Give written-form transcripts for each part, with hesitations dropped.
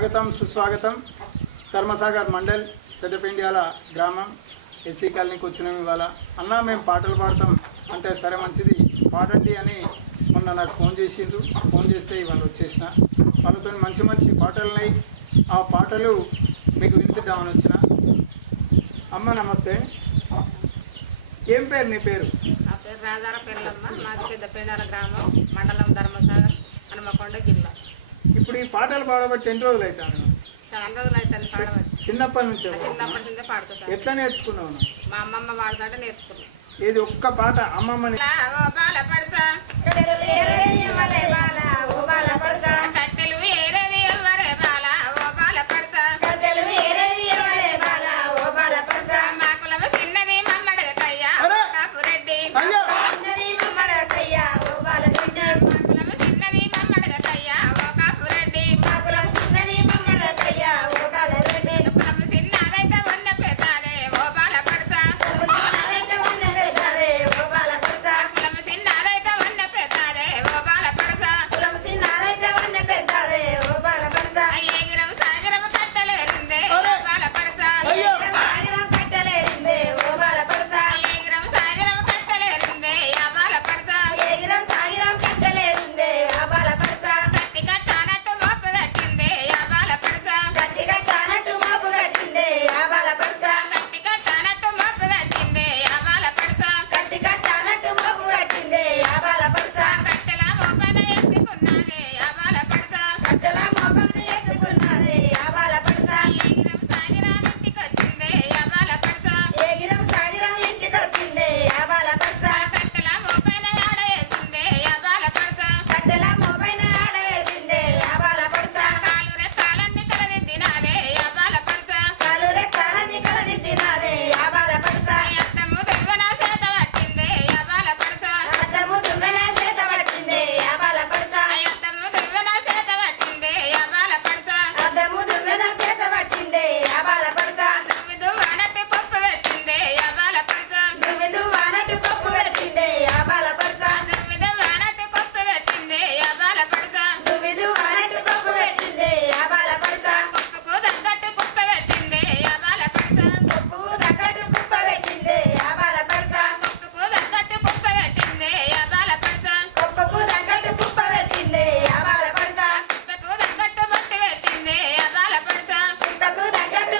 స్వాగతం సుస్వాగతం. ధర్మసాగర్ మండల్ పెద్దపెండియాల గ్రామం ఎస్సీ కాలనీకి వచ్చినాం. ఇవాళ అన్న మేము పాటలు పాడతాం అంటే సరే మంచిది పాడండి అని మొన్న నాకు ఫోన్ చేసిండ్రు. ఫోన్ చేస్తే ఇవాళ వచ్చేసిన. వాళ్ళతో మంచి మంచి పాటలున్నాయి. ఆ పాటలు మీకు వినిపిద్దామని వచ్చిన. అమ్మ నమస్తే. ఏం పేరు నీ పేరు? నా పేరు రాజార పెళ్ళమ్మ. మాది పెద్దపెండియాల గ్రామం, మండలం ధర్మసాగర్, హనుమకొండ జిల్లా. ఇప్పుడు ఈ పాటలు పాడబట్టి ఎన్ని రోజులు అవుతాను? చాలా రోజులు అవుతుంది పాడవచ్చు. చిన్నప్పటి నుంచి చిన్నప్పటి నుంచే పాడుతుంటాను. ఎట్లా నేర్చుకున్నావు? మా అమ్మమ్మ పాడుతుంటే నేర్చుకున్నాను. ఏది ఒక్క పాట అమ్మమ్మని కట్టెలు ఏరేది ఎవరే బాల ఓ బాల పడసా, మా కులమ చిన్నది మమ్మడగ కయ్యా కాపురెడ్డి, మా కులమ చిన్నది మమ్మడగ కయ్యా ఓ కాపురెడ్డి, కులమ చిన్నదైతే ఉన్న పెద్దదే ఓ బాల పడసా, కులమ చిన్నదైతే ఉన్న పెద్దదే ఓ బాల పడసా, ఏగిరం సాగిరం కట్టలేరిందే ఓ బాల పడసా, ఏగిరం సాగిరం కట్టలేరిందే ఆ బాల పడసా, కత్తి కట్టానట్టు మోపు కట్టిందే ఆ బాల పడసా, కత్తి కట్టానట్టు మోపు కట్టిందే ఆ బాల పడసా, కట్టెల మోపన ఎత్తుకున్నదే ఆ బాల పడసా, ఏగిరం సాగిరం ఇంటికొచ్చిందే ఆ బాల పడసా, కట్టెల మోపన ఆడ వేసిందే ఆ బాల పడసా, కాలు రెక్కాలన్నీ కలదిద్దినాదే ఆ బాల పడసా, అద్దము దువ్వెన చేత పట్టిందే ఆ బాల పడసా, అద్దము దువ్వెన చేత పట్టిందే ఆ బాల పడసా, దువ్వి దువ్వనట్టు కొప్పు పెట్టిందే ఆ బాల పడసా, దువ్వి దువ్వనట్టు కొప్పు పెట్టిందే ఆ బాల పడసా, కొప్పుకు తగ్గట్టు కుప్ప పెట్టిందే ఆ బాల పడసా, కొప్పుకు తగ్గట్టు కుప్ప పెట్టిందే ఆ బాల పడసా, కుప్పకు తగ్గట్టు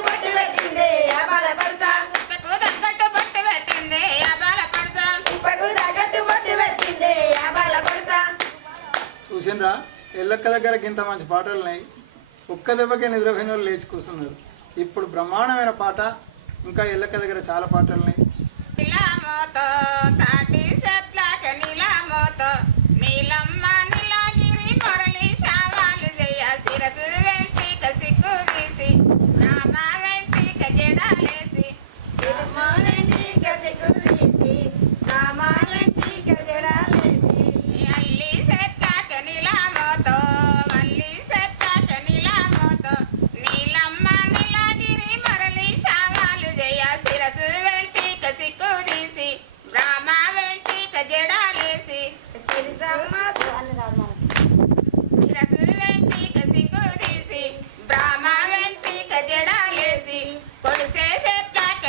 బొట్టు పెట్టిందే ఆ బాల పడసా, కుప్పకు తగ్గట్టు బొట్టు పెట్టిందే ఆ బాల పడసా. చూసిండ్రా? ఎల్లక్క దగ్గర ఇంత మంచి పాటలు ఉన్నాయి. ఒక్క దెబ్బకే నిద్రపోయిన వాళ్ళు లేచి కూర్చున్నారు. ఇప్పుడు బ్రహ్మాండమైన పాట. ఇంకా ఎల్లక్క దగ్గర చాలా పాటలు ఉన్నాయి. నిలామోతో తాటి చెట్లక నిలామోతో నీలమ్మ నీలగిరి మురళి శావాలు జయ శిరసు వెంటిక సిక్కు తీసి రామ వెంటిక జడాలేసి అల్లి చెట్లక నిలామోతో మల్లి చెట్లక నిలామోతో నీలమ్మ నీలగిరి మురళి శావాలు జయ శిరసు వెంటిక సిక్కు తీసి రామ వెంటిక జడాలేసి శిరసు వెంటిక సిక్కు తీసి బ్రాహ్మ వెంటిక జడాలేసి కొడిసే చెట్లక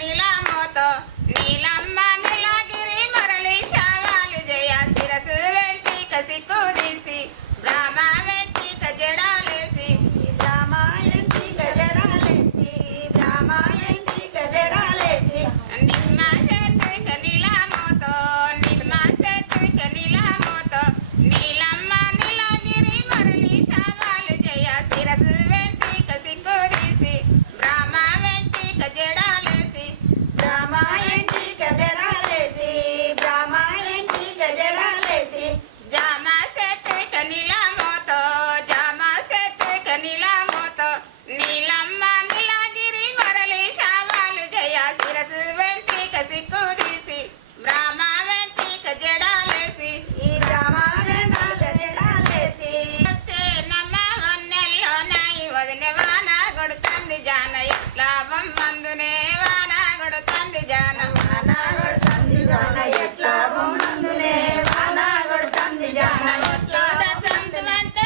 నిలామోతో నీలమ్మ నీలగిరి మురళి శావాలు జయ శిరసు వెంటిక సిక్కు తీసి బ్రాహ్మ వెంటిక జడాలేసి నిమ్మ చెట్టుక నిలామోతో నీలమ్మ నీలగిరి మురళి శావాలు జయ శిరసు వెంటిక సిక్కు తీసి బ్రాహ్మ వెంటిక జడాలేసి జామ చెట్టుక నిలామోతో నీలమ్మ నీలగిరి మురళి శావాలు జయ శిరసు వెంటిక సిక్కు తీసి బ్రాహ్మ వెంటిక జడాలేసి వచ్చే నమ్మ వన్నెల్లో నాయి వదిన వాన కొడుతుంది జాన ఎట్లా బొమ్మందునే వాన కొడుతుంది జాన ఎట్లా బొమ్మందునే వాన కొడుతుంది జాన ఒట్లో దత్తంతు అంటే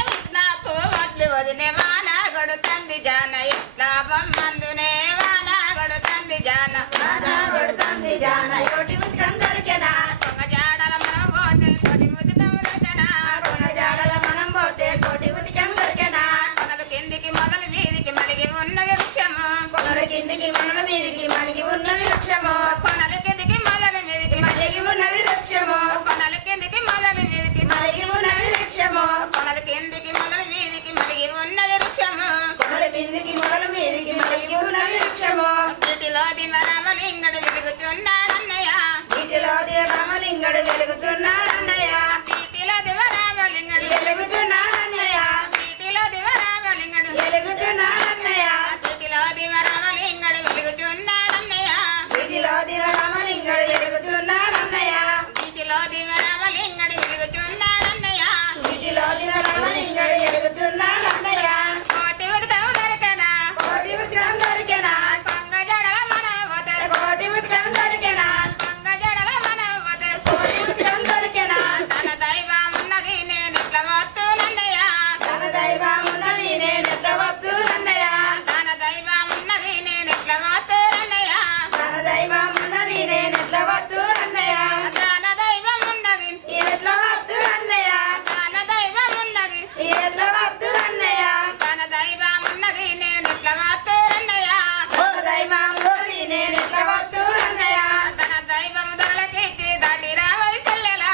కిందికి మొదల మీదికి మలిగి ఉన్నది వృక్షము కొనల కిందికి మొదల మీదికి మలిగి ఉన్నది వృక్షము కొనల కిందికి మొదల మీదికి మలిగి ఉన్నది వృక్షము కొనల కిందికి మొదల మీదికి మలిగి ఉన్నది వృక్షము కొనల కిందికి మొదల మీదికి మలిగి ఉన్నది వృక్షము వీటిలో దివరామలింగడు వెలుగుతున్నాడన్నయ్య వీటిలో దివరామలింగడు వెలుగుతున్నాడన్నయ్య వీటిలో దివరామలింగడు వెలుగుతున్నాడన్నయ్య వీటిలో దివరామలింగడు వెలుగుతున్నాడన్నయ్య వీటిలో దివరామలింగడు వెలుగుతున్నాడన్నయ్య వీటిలో దివరామలింగడు వెలుగుతున్నాడన్నయ్య వీటిలో దివరామలింగడు వెలుగుతున్నాడన్నయ్య వీటిలో దివరామలింగడు వెలుగుతున్నాడన్నయ్య కోటి ఉదకం దొరికెనా కోటి ఉదకం దొరికెనా కొంగ జడల మనవతే కోటి ఉదకం దొరికెనా కొంగ జడల మనవతే కోటి ఉదకం దొరికెనా తన దైవం ఉన్నది నేను ఎట్లా వస్తున్నయ్య తన దైవం ఉన్నది నేను ఎట్లా వస్తున్నయ్య తన దైవం ఉన్నది నేను ఎట్లా వస్తున్నయ్య తన దైవం ఉన్నది నేను ఎట్లా వస్తున్నయ్య తన దైవం ఉన్నది ఎట్లా వస్తున్నయ్య తన దైవం ఉన్నది ఎట్లా వస్తున్నయ్య తన దైవం ఉన్నది నేను ఎట్లా వస్తున్నయ్య ఓ దైవం ఉన్నది నేను ఎట్లా వస్తున్నయ్య తన దైవం దొరలకి దాటి రావై చెల్లెలా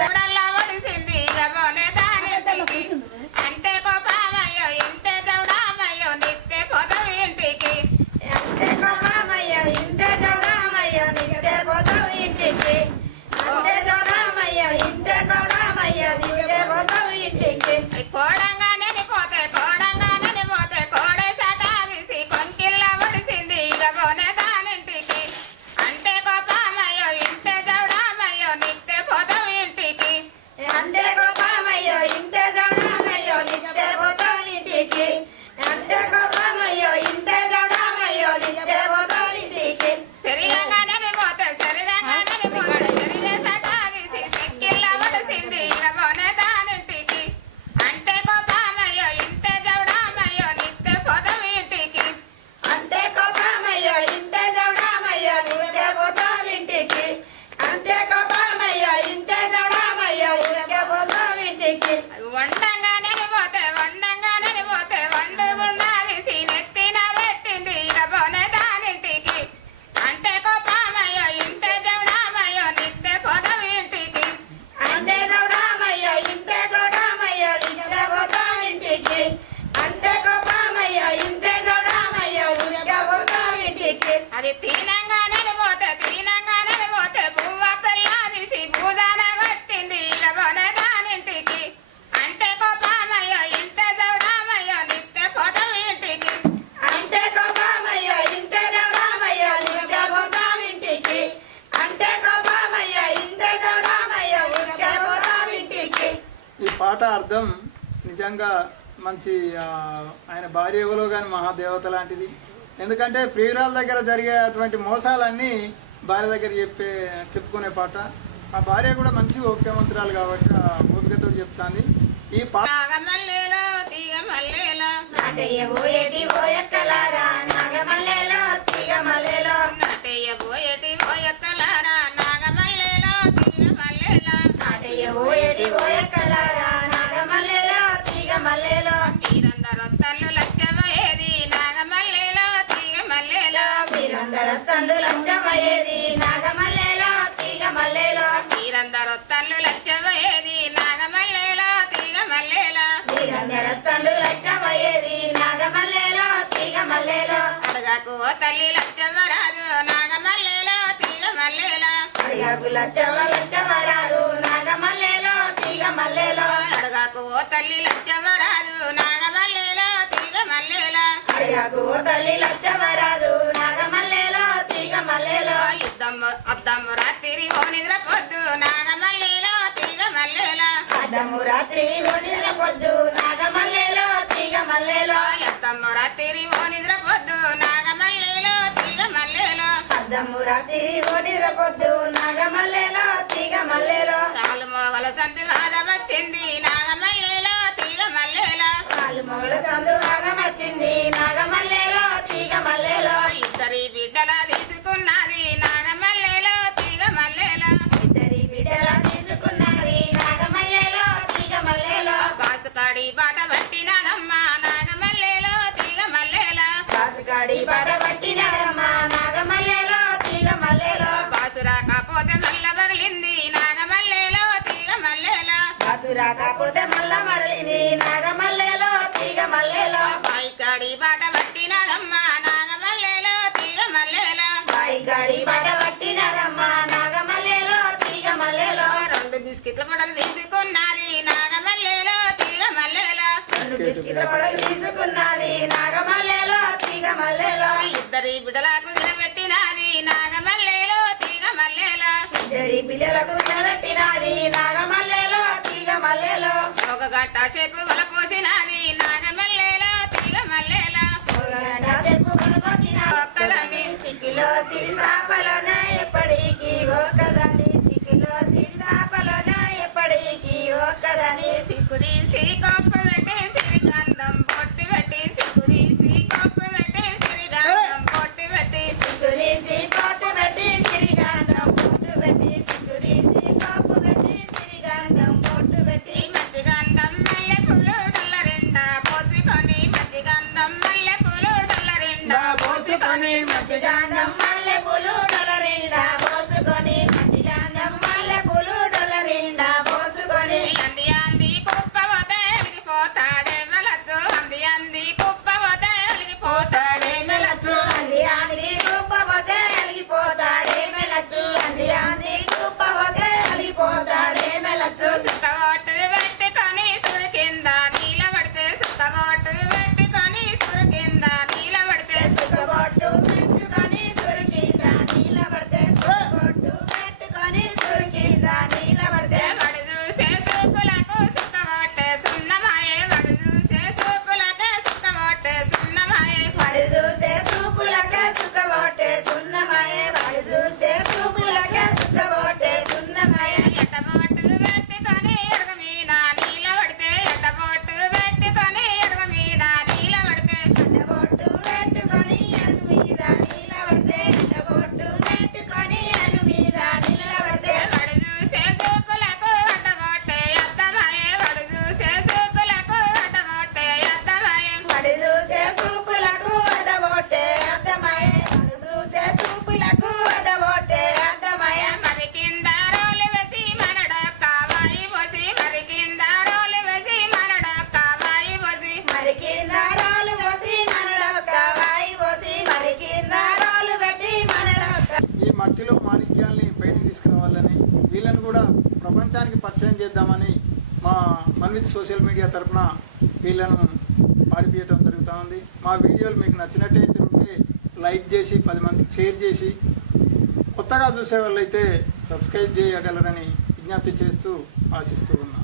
దొడల్లా వడిసింది గబోనే దానికి అంటే కోపమయ్యో ఇంటే దౌడామయ్యో నిత్తే పోతావు ఇంటికి అంటే కోపమయ్యో ఇంటే దౌడామయ్యో నిత్తే పోతావు ఇంటికి అంటే దౌడామయ్యో ఇంటే దౌడామయ్యో నిత్తే పోతావు ఇంటికి కోడంగానే పోతే కోడే చాటాదీసి కొంకిల్ల వడిసింది గబోనే దానింటికి అంటే కోపమయ్యో ఇంటే దౌడామయ్యో నిత్తే పోతావు ఇంటికి అంటే కోపమయ్యో ఇంటే దౌడామయ్యో నిత్తే పోతావు ఇంటికి అంటే కోపమయ్యో ఇంటే దౌడామయ్యో నిత్తే పోతావు ఇంటికి సరిగానే పోతే సరిగే చాటాదీసి సెక్కిల్ల వడిసింది గబోనే దానింటికి అంటే కోపమయ్యో ఇంటే దౌడామయ్యో నిత్తే పోతావు ఇంటికి అంటే కోపమయ్యో ఇంటే దౌడామయ్యో నిత్తే పోతావు ఇంటికి అంటే కోపమయ్యో ఇంటే దౌడామయ్యో నిత్తే పోతావు ఇంటికి వండంగానే పోతే వండుగుండాదీసి నెత్తిన పెట్టింది గబోనే దానింటికి అంటే కోపమయ్యో ఇంటే దౌడామయ్యో నిత్తే పోతావు ఇంటికి అంటే దౌడామయ్యో ఇంటే దౌడామయ్యో నిత్తే పోతావు ఇంటికి అంటే కోపమయ్యో ఇంటే దౌడామయ్యో నిత్తే పోతావు ఇంటికి అది తినంగానే పోతే పువ్వ పెళ్ళాదీసి భూదాన కొట్టింది గబోనే దానింటికి అంటే కోపమయ్యో ఇంటే దౌడామయ్యో నిత్తే పోతావు ఇంటికి అంటే కోపమయ్యో ఇంటే దౌడామయ్యో నిత్తే పోతావు ఇంటికి అంటే కోపమయ్యో ఇంటే దౌడామయ్యో నిత్తే పోతావు ఇంటికి ఈ పాట అర్థం నిజంగా మంచి ఆయన భార్య ఎవరో కానీ మహాదేవత లాంటిది. ఎందుకంటే ప్రియురాల దగ్గర జరిగేటువంటి మోసాలన్నీ భార్య దగ్గర చెప్పుకునే పాట. ఆ భార్య కూడా మంచి ఓపికమంతురాలు కాబట్టి ఆ ఓపికతో చెప్తాంది ఈ పాట. నాగమల్లేలో తీగ మల్లేలో నాటయ్యబోయేటి ఓయక్కలారా నాగమల్లేలో తీగ మల్లేలో నాటయ్యబోయేటి ఓయక్కలారా నాగమల్లేలో తీగ మల్లేలో నాటయ్యబోయేటి ఓయక్కలారా నాగమల్లేలో తీగ మల్లేలో మీరందరూ తల్లు లక్ష్యమయ్యేది నాగమల్లేలో తీగ మల్లేలో మీరందరూ తల్లు లక్ష్యమయ్యేది నాగమల్లేలో తీగ మల్లేలో మీరందరూ తల్లు లక్ష్యమయ్యేది నాగమల్లేలో తీగ మల్లేలో మీరందరూ తల్లు లక్ష్యమయ్యేది నాగమల్లేలో తీగ మల్లేలో అడగకు ఓ తల్లి లక్ష్యమరాదు నాగమల్లేలో తీగ మల్లేలో అడగకు లక్ష్యమరాదు నాగమల్లేలో తీగ మల్లేలో అడగకు ఓ తల్లి లక్ష్యమరాదు నాగమల్లేలో తీగ మల్లేలో అడగకు ఓ తల్లి లక్ష్యమరాదు నాగమల్లేలో తీగ మల్లేలో అద్దమ్ము రాత్రి ఓ నిద్ర పొద్దు నాగమల్లేలో తీగ మల్లేలో అద్దమ్ము రాత్రి ఓ నిద్ర పొద్దు నాగమల్లేలో తీగ మల్లేలో అద్దమ్ము రాత్రి ఓ నిద్ర పొద్దు నాగమల్లేలో తీగ మల్లేలో అద్దమ్ము రాత్రి ఓ నిద్ర పొద్దు నాగమల్లేలో తీగ మల్లేలో కాలు మోగల సంతి వాదం వచ్చింది నాగమల్లేలో తీగ మల్లేలో కాలు మోగల సందు వాదం వచ్చింది నాగమల్లేలో తీగ మల్లేలో ఇద్దరి బిడ్డల తీసుకున్నది నాగమల్లేలో తీగ మల్లేలో ఇద్దరి బిడ్డల తీసుకున్నది నాగమల్లేలో తీగ మల్లేలో బాసుకాడి పాట పట్టినదమ్మా నాగమల్లేలో తీగ మల్లేలో బాసుకాడి పాట పట్టిన రాకపోతే మల్ల మరలింది నాగమల్లెలో తీగ మల్లెలో బాయికాడి బాట పట్టినదమ్మా నాగమల్లెలో తీగ మల్లెలో బాయికాడి బాట పట్టినదమ్మా నాగమల్లెలో తీగ మల్లెలో రెండు బిస్కెట్ల పొడలు తీసుకున్నది నాగమల్లెలో తీగ మల్లెలో రెండు బిస్కెట్ల పొడలు తీసుకున్నది నాగమల్లెలో తీగ మల్లెలో ఇద్దరి బిడ్డలకు తినబెట్టినది నాగమల్లెలో తీగ మల్లెలో ఇద్దరి పిల్లలకు తినబెట్టినది నాగమల్లెలో తీగ మల్లెలో ఒక గట్ట చెప్పు వలపోసినది నాగమల్లెలో తీగ మల్లెలో ఒక గట్ట చెప్పు వలపోసినది ఒక్కదండి సిక్కిలో సిరిసాపలోన ఎప్పటికీ ఒక్కదండి సిక్కిలో సిరిసాపలోన ఎప్పటికీ ఒక్కదని సిక్కుదీసి కొప్పు పెట్టి సిరిగంధం పొట్టి పెట్టి సిక్కుదీసి కొప్పు పెట్టి సిరిగంధం పొట్టి పెట్టి సిక్కుదీసి కొట్టు పెట్టి సిరిగంధం పొట్టు పెట్టి సిక్కుదీసి కొప్పు పెట్టి సిరిగంధం పొట్టు పెట్టి మధ్యగంధం మల్లె పూలు డొల్ల రెండా పోసుకొని మధ్యగంధం మల్లె పూలు డొల్ల రెండా పోసుకొని మధ్యగంధం మల్లె పూలు డొల్ల రెండా పోసుకొని మధ్యగంధం మల్లె పూలు డొల్ల రెండా పోసుకొని అంది అంది కుప్ప పోతే వెలిగిపోతాడే మెలచ్చు అంది అంది కుప్ప పోతే వెలిగిపోతాడే మెలచ్చు అంది అంది కుప్ప పోతే వెలిగిపోతాడే మెలచ్చు అంది అంది కుప్ప పోతే వెలిగిపోతాడే మెలచ్చు సుక్కబొట్టు పెట్టుకొని సురు కింద నీల పడితే సుక్కబొట్టు పెట్టుకొని సురు కింద నీల పడితే సుక్కబొట్టు పెట్టుకొని సురు కింద నీల పడితే సుక్కబొట్టు పెట్టుకొని సురు కింద నీల పడితే వడి చూసే సూపులకు సుక్కబొట్టే సున్నమాయే వడి చూసే సూపులకే సుక్కబొట్టే సున్నమాయే వడి చూసే సూపులకే సుక్కబొట్టే సున్నమాయే వడి చూసే సూపులకే సుక్కబొట్టే సున్నమాయే ఎట్టబొట్టు పెట్టుకొని ఎడగ మీన నీల పడితే ఎట్టబొట్టు పెట్టుకొని ఎడగ మీన నీల పడితే ఎట్టబొట్టు పెట్టుకొని ఎడగ మీద నీల పడితే ఎట్టబొట్టు పెట్టుకొని ఎడగ మీద నీల పడితే వడి చూసే సూపులకు అడ్డబొట్టే అద్దమాయే వడి చూసే సూపులకు అడ్డబొట్టే అద్దమాయే వడి చూసే సూపులకు అడ్డబొట్టే అద్దమాయే వడి చూసే సూపులకు అడ్డబొట్టే అద్దమాయే మరి కింద రోలు వేసి మనడొక్క వాయి పోసి మరి కింద రోలు వేసి మనడొక్క వాయి పోసి మరి కింద రోలు వేసి మనడొక్క వాయి పోసి మరి కింద రోలు వేసి మనడొక్క ఈ మట్టిలో మాణిక్యాల్ని బయటికి తీసుకురావాలని వీళ్ళని కూడా ప్రపంచానికి పరిచయం చేద్దామని మా మన్విత్ సోషల్ మీడియా తరఫున వీళ్ళను పాడిపియటం జరుగుతూ ఉంది. మా వీడియోలు మీకు నచ్చినట్టయితే ఉంటే లైక్ చేసి 10 మందికి షేర్ చేసి కొత్తగా చూసే వాళ్ళైతే సబ్స్క్రైబ్ చేయగలరని విజ్ఞప్తి చేస్తూ ఆశిస్తూ ఉన్నాను.